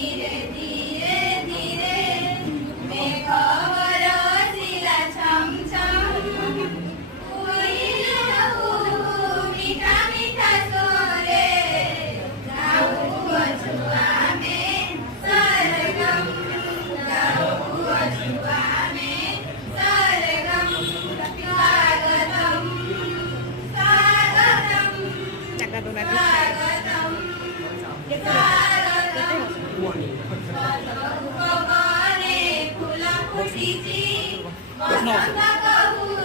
धीरे धीरे धीरे मेघावर शिला छम छम होईल मिठा मिठा सोरे जाऊ अजुआ में सरगम जाऊ अजुआ में सरगम स्वागतम स्वागतम स्वागतम स्वागतम फुला फुटीची वसंत कहू